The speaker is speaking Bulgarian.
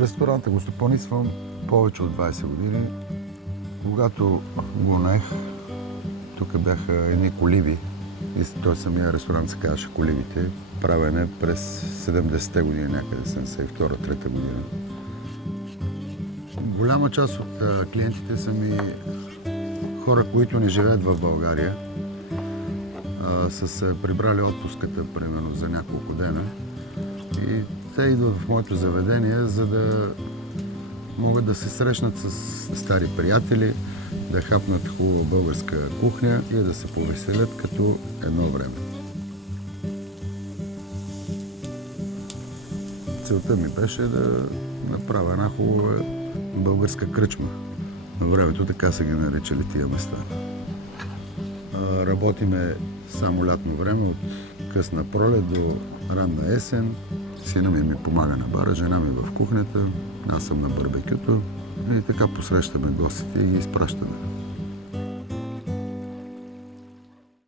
Ресторанта го стопанисвам повече от 20 години. Когато го наех, тук бяха едни колиби. И той самия ресторант се казваше Колибите. Правен е през 70-те години, някъде 72-3 година. Голяма част от клиентите са ми хора, които не живеят в България. Са се прибрали отпуската, примерно, за няколко дена. И те идват в моето заведение, за да могат да се срещнат с стари приятели, да хапнат хубава българска кухня и да се повеселят като едно време. Целта ми беше да направя една хубава българска кръчма. На времето така са ги наричали тия места. Работиме само лятно време, от късна пролет до ранна есен. Сина ми помага на бара, жена ми в кухнята, аз съм на барбекюто и така посрещаме гостите и ги изпращаме.